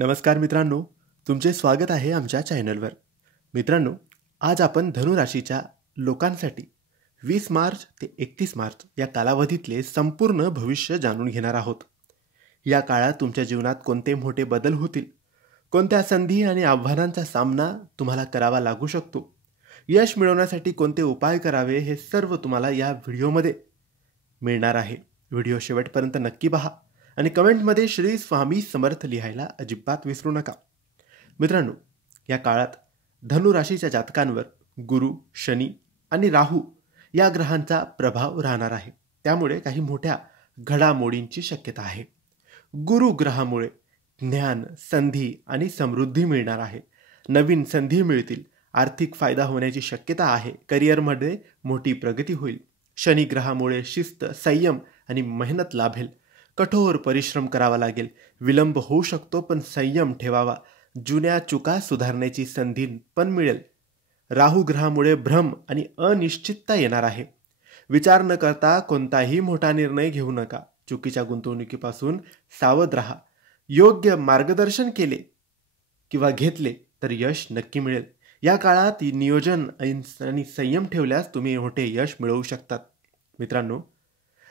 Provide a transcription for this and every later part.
नमस्कार मित्रांनो, तुमचे स्वागत आहे आमच्या चॅनलवर. मित्रांनो, आज आपण धनु राशीच्या लोकांसाठी 20 मार्च ते 31 मार्च या कालावधीतले संपूर्ण भविष्य जाणून घेणार आहोत. या काळात तुमच्या जीवनात कोणते मोठे बदल होतील, कोणत्या संधी आणि आव्हानांचा सामना तुम्हाला करावा लागू शकतो, यश मिळवण्यासाठी कोणते उपाय करावे, हे सर्व तुम्हाला या व्हिडिओमध्ये मिळणार आहे. व्हिडिओ शेवटपर्यंत नक्की पहा आणि कमेंटमध्ये श्री स्वामी समर्थ लिहायला अजिबात विसरू नका. मित्रांनो, या काळात धनु राशीच्या जातकांवर गुरु, शनी आणि राहू या ग्रहांचा प्रभाव राहणार आहे. त्यामुळे काही मोठ्या घडामोडींची शक्यता आहे. गुरु ग्रहामुळे ज्ञान, संधी आणि समृद्धी मिळणार आहे. नवीन संधी मिळतील. आर्थिक फायदा होण्याची शक्यता आहे. करिअरमध्ये मोठी प्रगती होईल. शनी ग्रहामुळे शिस्त, संयम आणि मेहनत लाभेल. कठोर परिश्रम करावा लागेल. विलंब होऊ शकतो, पण संयम ठेवावा. जुन्या चुका सुधारण्याची संधी पण मिळेल. राहू ग्रहामुळे भ्रम आणि अनिश्चितता येणार आहे. विचार न करता कोणताही मोठा निर्णय घेऊ नका. चुकीच्या गुंतवणुकीपासून सावध राहा. योग्य मार्गदर्शन केले किंवा घेतले तर यश नक्की मिळेल. या काळात नियोजन आणि संयम ठेवल्यास तुम्ही मोठे यश मिळवू शकतात. मित्रांनो,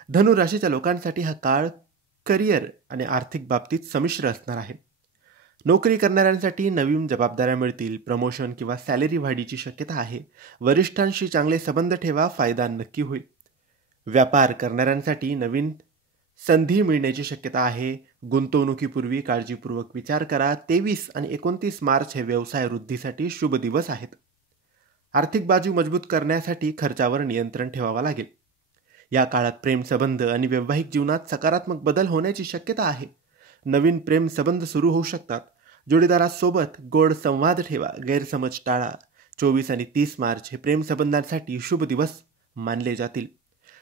धनु राशीच्या लोकांसाठी हा काळ करिअर आणि आर्थिक बाबतीत संमिश्र असणार आहे. नोकरी करणाऱ्यांसाठी नवीन जबाबदाऱ्या मिळतील. प्रमोशन किंवा सॅलरी वाढीची शक्यता आहे. वरिष्ठांशी चांगले संबंध ठेवा, फायदा नक्की होईल. व्यापार करणाऱ्यांसाठी नवीन संधी मिळण्याची शक्यता आहे. गुंतवणुकीपूर्वी काळजीपूर्वक विचार करा. 23 आणि 29 मार्च हे व्यवसाय वृद्धीसाठी शुभ दिवस आहेत. आर्थिक बाजू मजबूत करण्यासाठी खर्चावर नियंत्रण ठेवावा लागेल. या काळात प्रेम संबंध आणि वैवाहिक जीवनात सकारात्मक बदल होण्याची शक्यता आहे. नवीन प्रेम संबंध सुरू होऊ शकतात. जोडीदारासोबत गोड संवाद ठेवा. गैरसमज टाळा. 24 आणि 30 मार्च हे प्रेम संबंधांसाठी शुभ दिवस मानले जातील.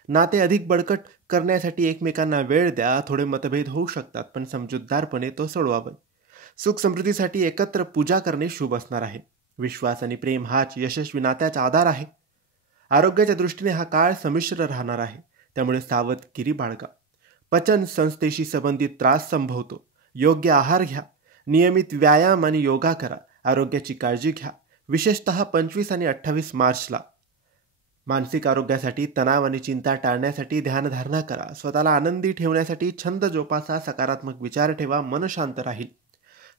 नाते अधिक बळकट करण्यासाठी एकमेकांना वेळ द्या. थोडे मतभेद होऊ शकतात, पण समजूतदारपणे तो सोडवावे. सुख समृद्धीसाठी एकत्र पूजा करणे शुभ असणार आहे. विश्वास आणि प्रेम हाच यशस्वी नात्याचा आधार आहे. आरोग्याच्या दृष्टीने हा काळ संमिश्र राहणार आहे. त्यामुळे सावधगिरी बाळगा. पचन संस्थेशी संबंधित त्रास संभवतो. योग्य आहार घ्या. नियमित व्यायाम आणि योगा करा. आरोग्याची काळजी घ्या. विशेषतः 25 आणि 28 मार्चला मानसिक आरोग्यासाठी तणाव आणि चिंता टाळण्यासाठी ध्यानधारणा करा. स्वतःला आनंदी ठेवण्यासाठी छंद जोपासा. सकारात्मक विचार ठेवा. मन शांत राहील.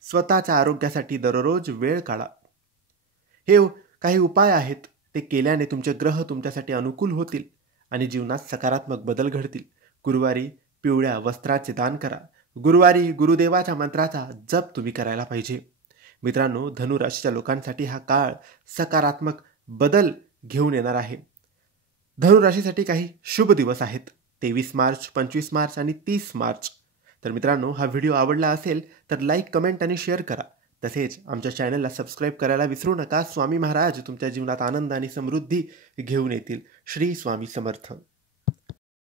स्वतःच्या आरोग्यासाठी दररोज वेळ काढा. हे काही उपाय आहेत. ते केल्याने तुमचे ग्रह तुमच्यासाठी अनुकूल होतील आणि जीवनात सकारात्मक बदल घडतील. गुरुवारी पिवळ्या वस्त्राचे दान करा. गुरुवारी गुरुदेवाच्या मंत्राचा जप तुम्ही करायला पाहिजे. मित्रांनो, धनु राशीच्या लोकांसाठी हा काळ सकारात्मक बदल घेऊन येणार आहे. धनु राशीसाठी काही शुभ दिवस आहेत. 23 मार्च, 25 मार्च आणि 30 मार्च. तर मित्रांनो, हा व्हिडिओ आवडला असेल तर लाईक, कमेंट आणि शेअर करा. तसेच आमच्या चॅनलला सबस्क्राईब करायला विसरू नका. स्वामी महाराज तुमच्या जीवनात आनंद आणि समृद्धी घेऊन येतील. श्री स्वामी समर्थ.